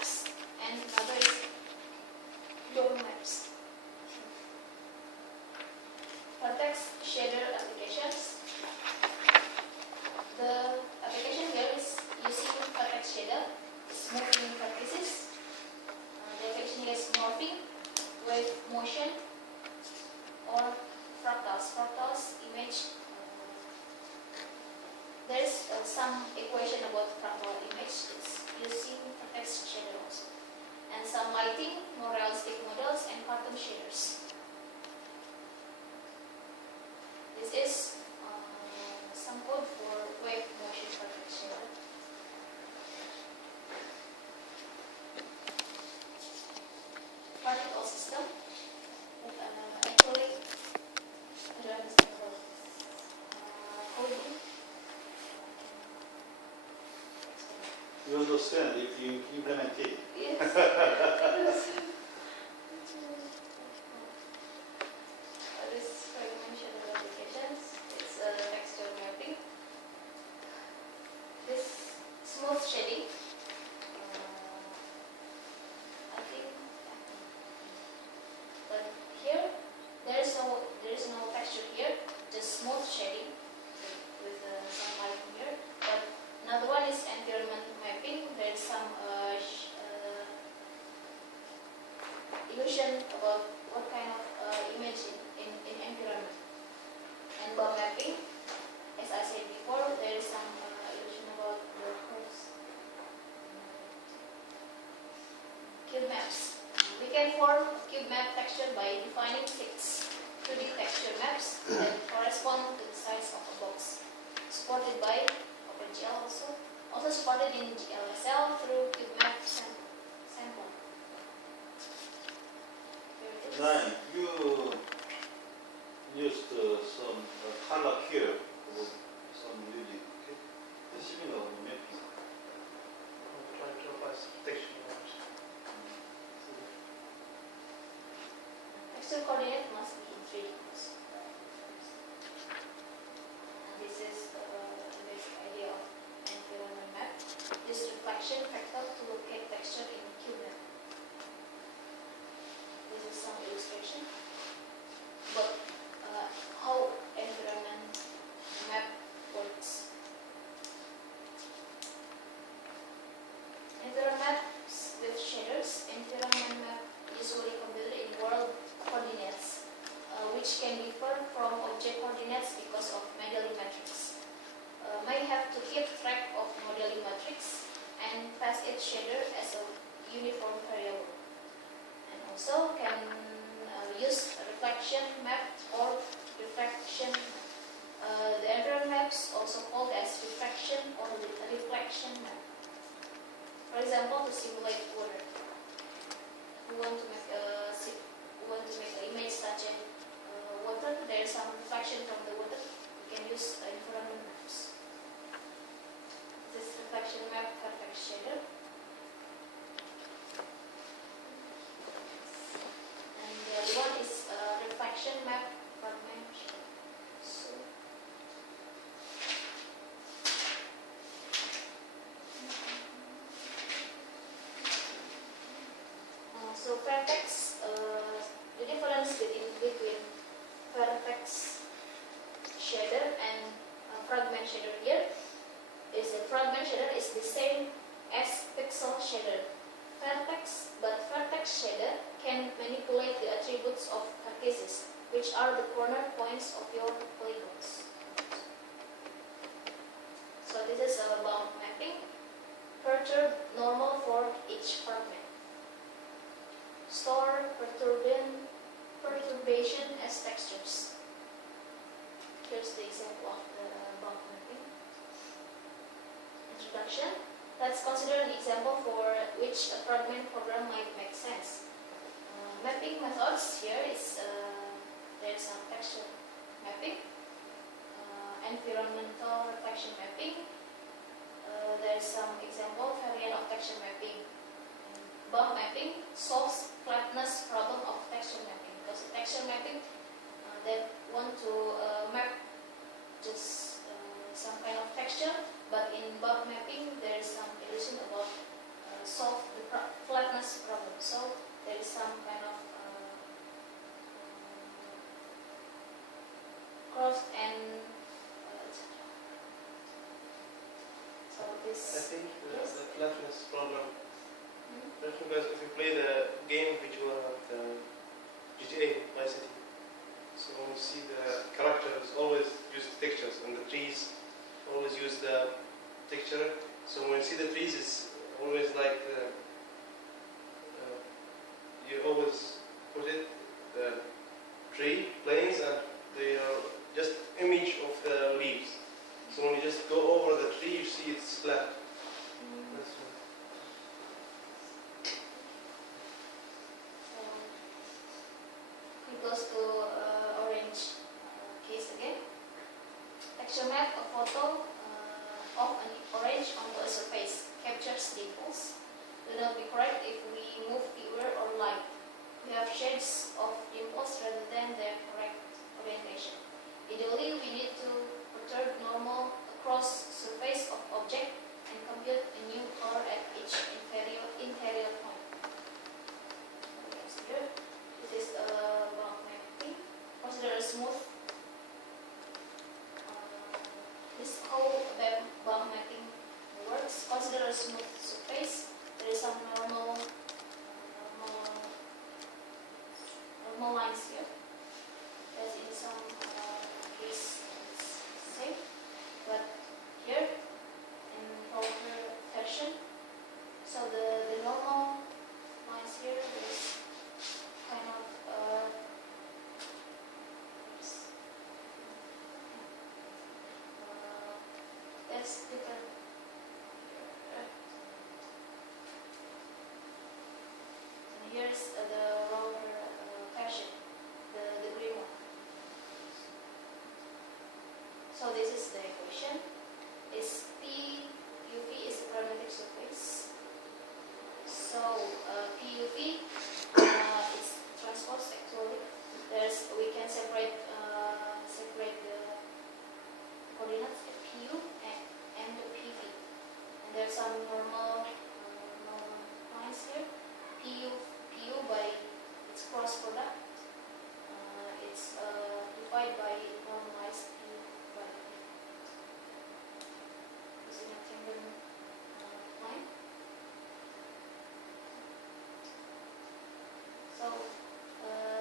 maps, and another is door maps. Vertex shader applications. The application here is using vertex shader, smoothing vertices. The application here is morphing, wave motion, or fractals. Fractals image. There is some equation about fractal image. It's using vertex shader also, and some lighting, more realistic models, and cartoon shaders. This is some code for wave motion vertex shader. Particle system. Actually, I don't understand about coding. You understand if you implement it. Yes. This fragment shader applications. It's a texture mapping. This smooth shading. I think. But here, there is no texture here. Just smooth shading with some light here. But another one is environment mapping. There is some illusion about what kind of image in environment. And bomb mapping, as I said before, there is some illusion about the curves. Cube maps. We can form a cube map texture by defining 6 2D texture maps that correspond to the size of a box. Supported by OpenGL also. Also supported in GLSL through cube map sample. Nine, you used some color here for some really similar mapping. I'm trying to apply some texture maps. Texture coordinate must be in 3 dimensions. And this is the basic idea of environment map. This reflection factor to locate texture in cube map. This is some illustration. But how environment map works. Environment maps with shaders. Environment map usually computed in world coordinates, which can differ from object coordinates because of modeling matrix. May have to keep track of modeling matrix and pass its shader as a uniform variable. And also can use a reflection map or refraction. The environment maps also called as refraction or reflection map. For example, to simulate water. We want to make an image such as water. There is some reflection from the water. We can use environment maps. This reflection map vertex shader. And the other one is reflection map fragment shader. So vertex, the difference between vertex shader and fragment shader here is a fragment shader is the same as pixel shader. But vertex shader can manipulate the attributes of vertices, which are the corner points of your polygons. So this is a bound mapping. Perturb normal for each fragment. Store perturbation as textures. Here's the example of the bound mapping. Introduction. Let's consider an example for which a fragment program might make sense. Mapping methods here is there's some texture mapping, environmental reflection mapping. There's some example variant of texture mapping. Bump mapping solves flatness problem of texture mapping, because texture mapping that want to map just some kind of texture, but in bump mapping there is some illusion about solve the minus problem. So there is some kind of cross and so I this. think Yes. the flatness problem, Hmm? because if you play the game which you have the GTA Vice City, so when you see the characters always use the textures and the trees always use the texture. So when you see the trees, it's always like you always put it the tree planes and they are just image of the leaves. So when you just go over the tree, you see it's flat. Mm. That's right. So it goes to orange case again. Axiomat a photo of an orange onto a surface captures dimples. Will not be correct if we move fewer or light. We have shades of dimples rather than their correct orientation. Ideally, we need to perturb normal across surface of object and compute a new color at each interior point. Next here, this is a bulk mapping. Consider a smooth. This how the bulk mapping works. Consider a smooth surface. There is some normal lines here. As in some case it's same, but here in older version, so the normal lines here is kind of that's different. And here's the lower version, the green one. So this is the equation. Is PUV is a parametric surface. So PUV is transpose actually. We can separate the coordinates at PU and the PV. And there's some normal lines here. PU by its cross product. It's divided by normalized PU by using a tangent line. So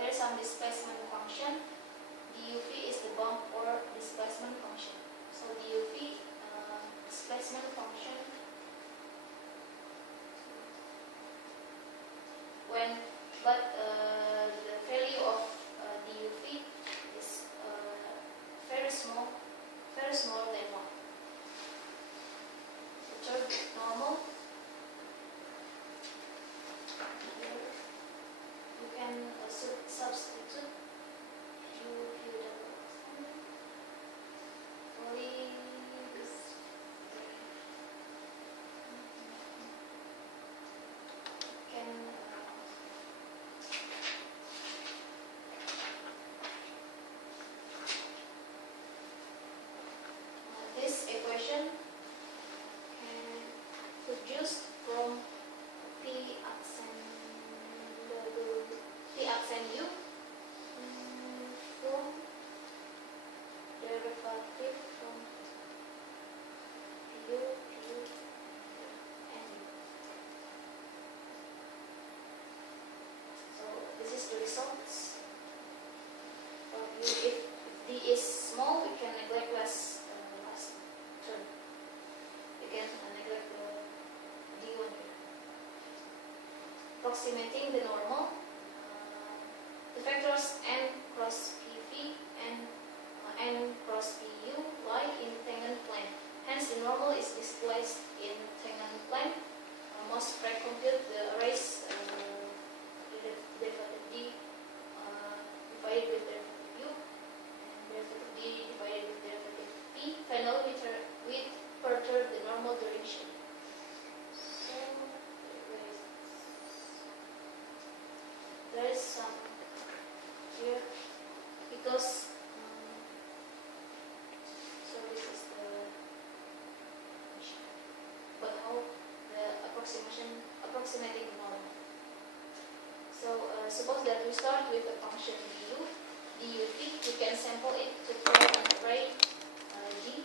there is some displacement function. DUV is the bump or displacement function. So DUV displacement function the value of DUV is very small than 1. The third normal. Here you can substitute only this. Can this equation can produced from P accent U from derivative from Pu and U. So this is the results of U. If D is small, we can neglect last term. We can neglect the D1 here. Approximating the normal. The vectors n cross PV and n cross PU lie in tangent plane. Hence, the normal is displaced in tangent plane. Must pre-compute the arrays derivative D divided with derivative U and derivative D divided with derivative P. Finally, we perturb the normal direction. So there is some here because so this is the but how the approximating normal. Suppose that we start with a function dut. We can sample it to form an array G.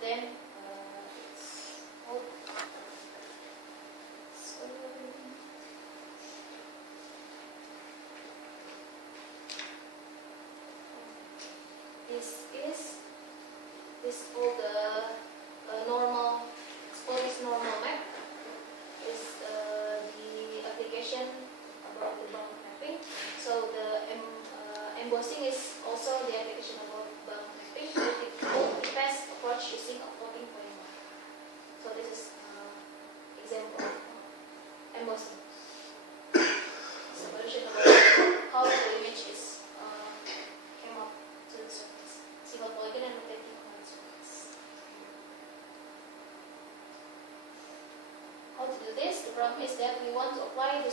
Then it's this called the normal. Suppose this normal map is the application about the bound mapping. So the embossing is also the application about bound mapping. We test approach using a floating point model. So this is example of embossing. It's a version about how the image is came up to the surface. Single polygon and rotating on the surface. How to do this? The problem is that we want to apply the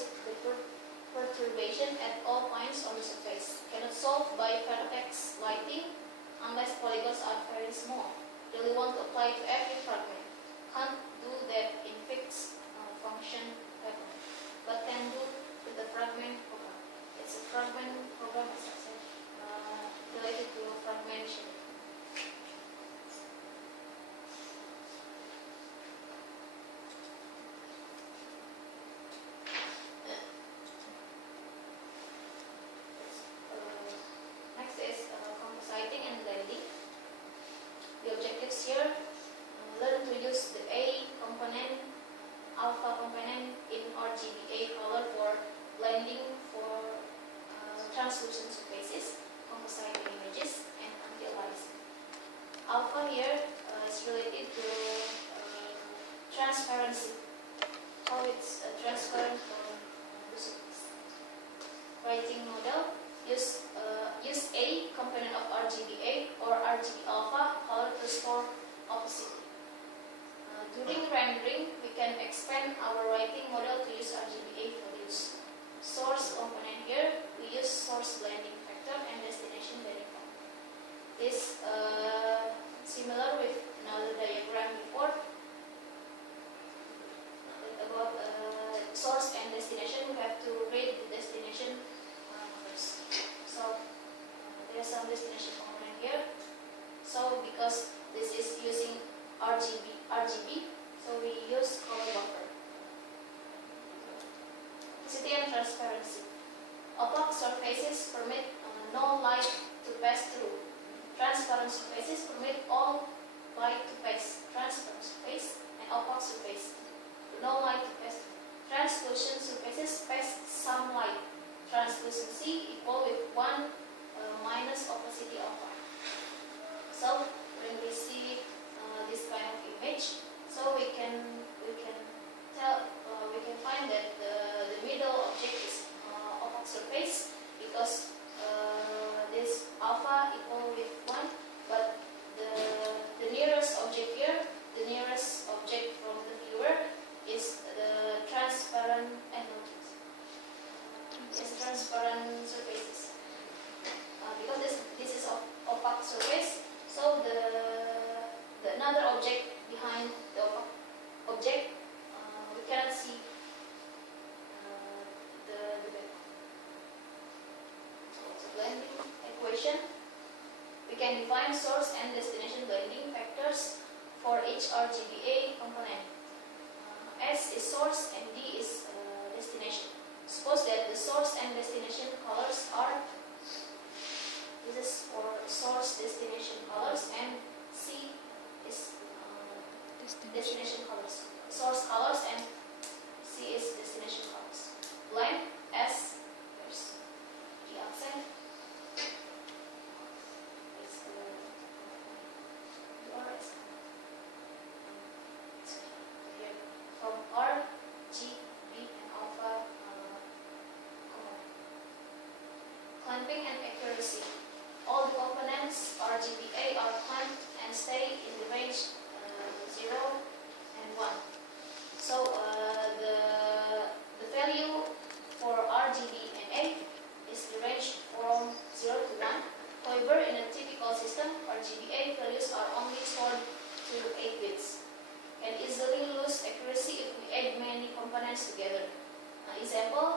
perturbation at all points on the surface. Cannot solve by vertex lighting unless polygons are very small. Really want to apply to every fragment. Can't do that in fixed function pattern, but can do with the fragment program. It's a fragment program, as I said, related to fragmentation. Next is compositing and blending. The objectives here, learn to use the A component, alpha component in RGBA color for blending for translucent surfaces, compositing images, and anti-aliasing. Alpha here is related to transparency, how it's transparent from the surface. Writing model, use A component of RGBA or RGB alpha color to store opacity. During rendering, we can expand our writing model to use RGBA values. Source component here, we use source blending factor and destination blending factor. This similar with another diagram before about source and destination. We have to read the destination first. So there's some destination component here. So because this is using RGB, so we use color buffer. Opacity and transparency. Opaque surfaces permit no light to pass through. Transparent surfaces permit all light to pass. Transparent surface and opaque surface, no light to pass through. Translucent surfaces pass some light. Translucency equal with 1 minus opacity alpha. So when we see this kind of image, so we can find that the middle object is opaque surface because this alpha equal with 1, but the nearest object here, the nearest object from the viewer is the transparent transparent surfaces. Because this is opaque surface, so the another object behind the opaque object, we cannot see the background. So blending equation, we can define source and destination blending factors for each RGBA component. S is source and D is destination. Suppose that the source and destination colors are, this is for source destination colors, and C is destination colors. Source colors and C is destination colors. Blend S, there's the accent. It's the RS. Here from R, G, B, and alpha. Clamping and accuracy. All the components RGBA are clamped and stay in the range 0 and 1. So the value for RGB and A is the range from 0 to 1. However, in a typical system, RGBA values are only stored to 8 bits. Can easily lose accuracy if we add many components together. Example,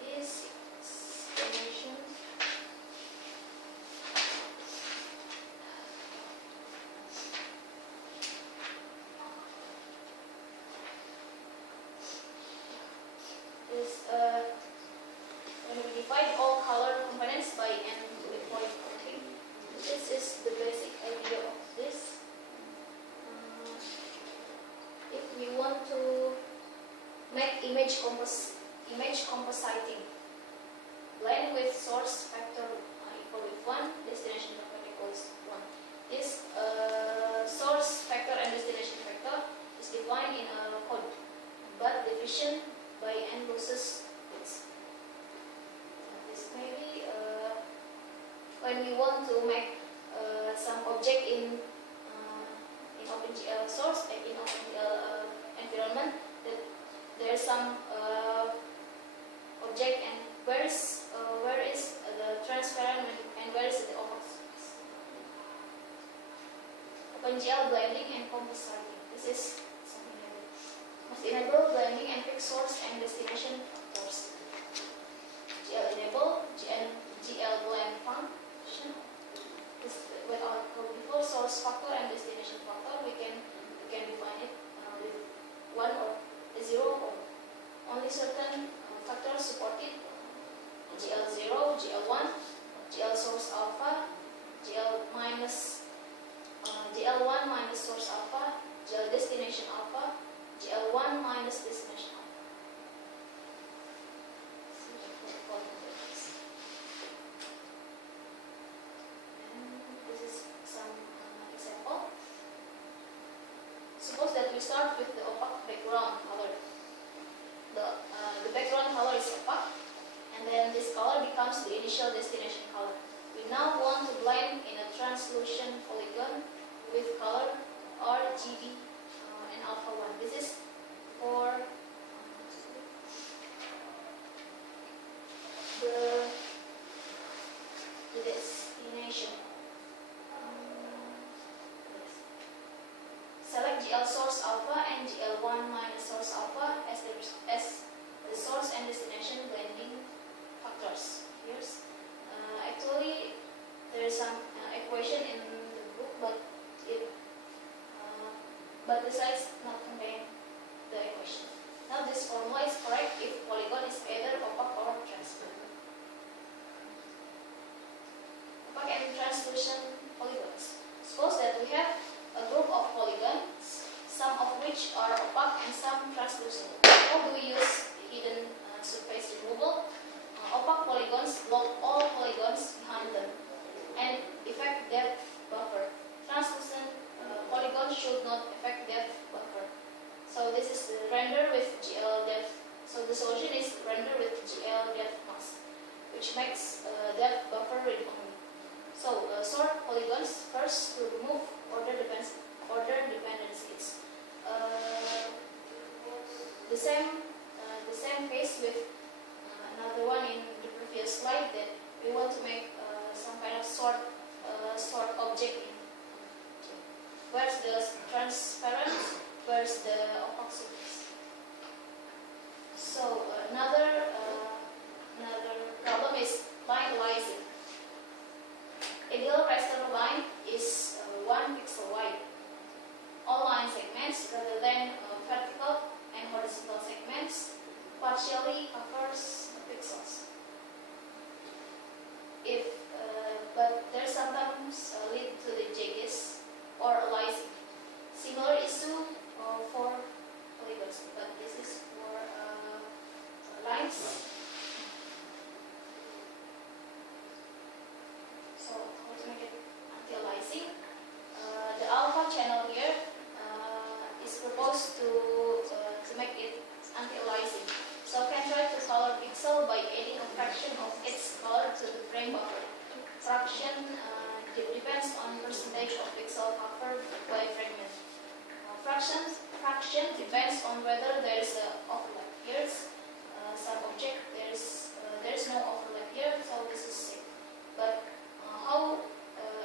this explanation is when we define all color components by n to the point pointing. This is the basic idea of this. If we want to make image compositing, blend with source factor equal with 1, destination factor equals 1. This source factor and destination factor is defined in a code, but division by n losses bits. This may be when we want to make some object in OpenGL source and in OpenGL environment, that there is some object, and where is the transparent and where is the opaque surface. OpenGL blending and compositing. This is something like that. Must enable blending and fix source and destination factors. GL enable, GL blend function. This, before source factor and destination factor, we can define it with 1 or 0 or only certain factors supported. GL0, GL1, GL source alpha, GL1 minus source alpha, GL destination alpha, GL1 minus destination alpha. Suppose that we start with the opaque background color. The background color is opaque, and then this color becomes the initial destination color. We now want to blend in a translucent polygon with color RGB and alpha 1. This is for the destination. Select GL source alpha and GL1 minus source alpha as the source and destination blending factors. Here's actually there is some equation in the book, but the size not contain the equation. Now this formula is correct if polygon is either opaque or transparent. Opaque and translucent polygons. Suppose that we have a group of polygons, some of which are opaque and some translucent. How do we use hidden surface removal? Opaque polygons block all polygons behind them and affect depth buffer. Translucent polygons should not affect depth buffer. So this is the render with GL depth. So the solution is render with GL depth mask, which makes depth buffer read only. So sort polygons first to remove order dependencies. The same case with another one in the previous slide, that we want to make some kind of sort object in where's the transparent, where's the opaque surface. So another problem is line aliasing. Ideal raster line is 1 pixel wide. All line segments rather than vertical and horizontal segments partially covers pixels. But there sometimes lead to the JGIS or aliasing. Similar issue for polygons, but this is for lines. So how to make it anti-aliasing? The alpha channel here is proposed to make it anti-aliasing. So can try to color pixel by adding a fraction of its color to the frame buffer. Fraction depends on percentage of pixel covered by fragment. Fraction depends on whether there is an overlap. Here's some object, there is no overlap here, so this is safe. But how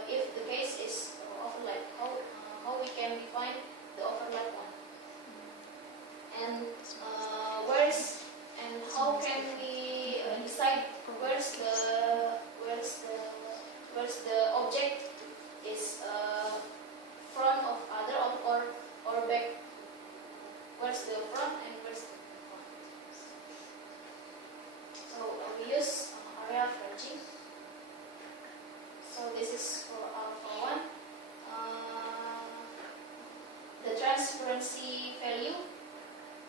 if the case is overlap? How we can define the overlap one? And this is for alpha 1. The transparency value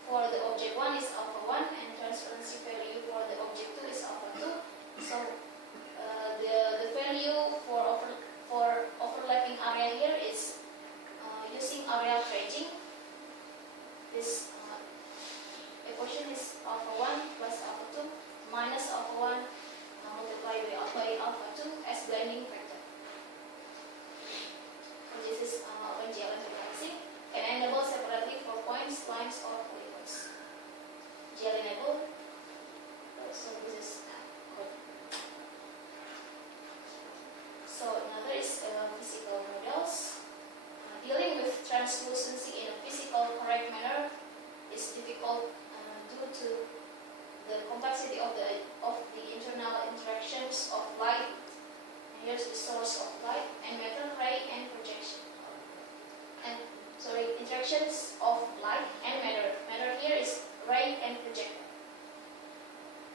for the object 1 is alpha 1 and transparency value for the object 2 is alpha 2. So the value for overlapping area here is using area tracing. This equation is alpha 1 plus alpha 2 minus alpha 1 multiplied by alpha 2 as blending factor. So this is OpenGL tracing. Can enable separately for points, lines, or polygons. GL enable. So this is code. So another is physical models. Dealing with translucency in a physical correct manner is difficult due to the complexity of the internal interactions of light. And here's the source of light and matter, ray, and projection. Interactions of light and matter. Matter here is ray and projector.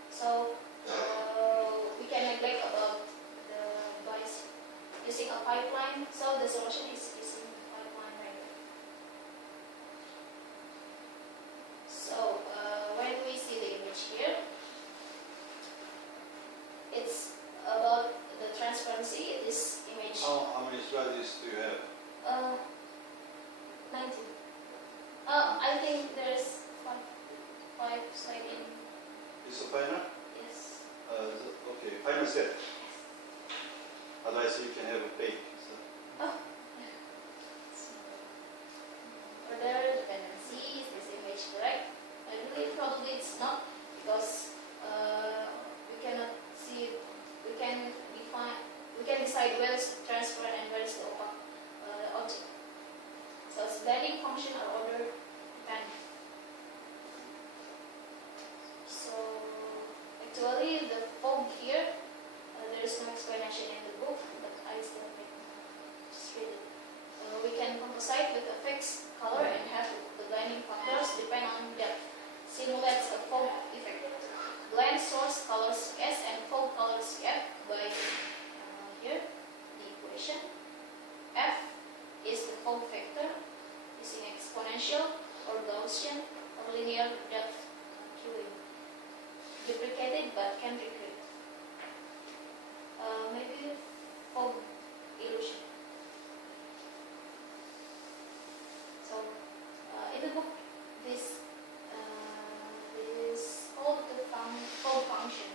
So we can neglect about the bias using a pipeline. So the solution is using the pipeline right here. So when we see the image here, it's about the transparency. This image. How many slides do you have? 19. I think there's five slides in. It's a final? Yes. Okay, final set. Otherwise you can have a fake. So. Oh. Further dependency, is this image correct? I believe probably it's not, because we cannot see it. We can decide where is transparent and where is the opaque object. So it's blending function or order dependent. So actually the fog here, there is no explanation in the book, but I still think just read it. We can composite with a fixed color and have the blending factors depend on depth. Simulates a fog effect. Blend source colors S and fog colors F by here the equation. F is the fog factor using exponential or Gaussian or linear depth queuing. Duplicated but can recreate. Maybe fog illusion. So in the book, this is called the fog function.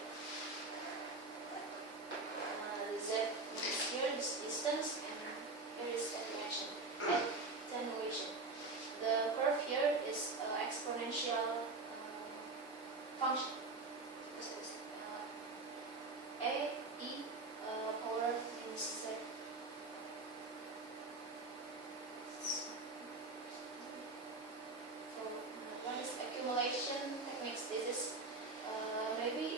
Z means here this distance, and here is attenuation. The curve here is exponential function. This is A, E, power means Z. So one is accumulation techniques. This is maybe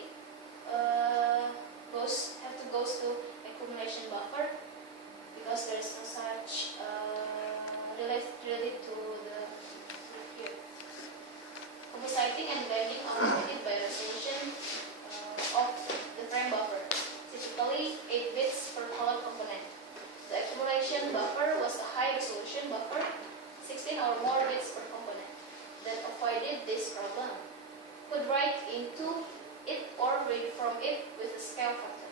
have to go to accumulation buffer, because there is no such related to the here. Compositing and blending are limited by resolution of the frame buffer, typically 8 bits per color component. The accumulation buffer was a high resolution buffer, 16 or more bits per component, that avoided this problem. Could write into it or read from it with a scale factor.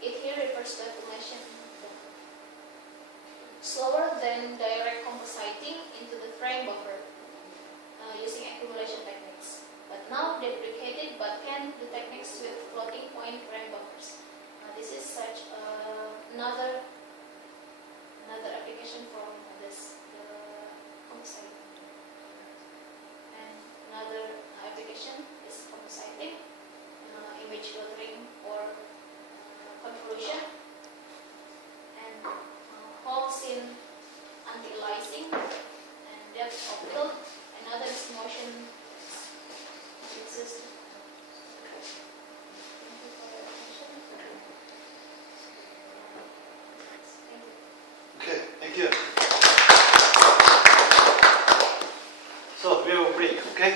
It here refers to accumulation buffer. Slower than direct compositing into the frame buffer using accumulation techniques, but now deprecated, but can do techniques with floating point frame buffers. This is such another application from this compositing. And another application is compositing, image filtering or convolution, and Hall-Syn anti-aliasing and depth of field. Another is motion system. Thank you for your attention. Okay, thank you. So we will break, okay?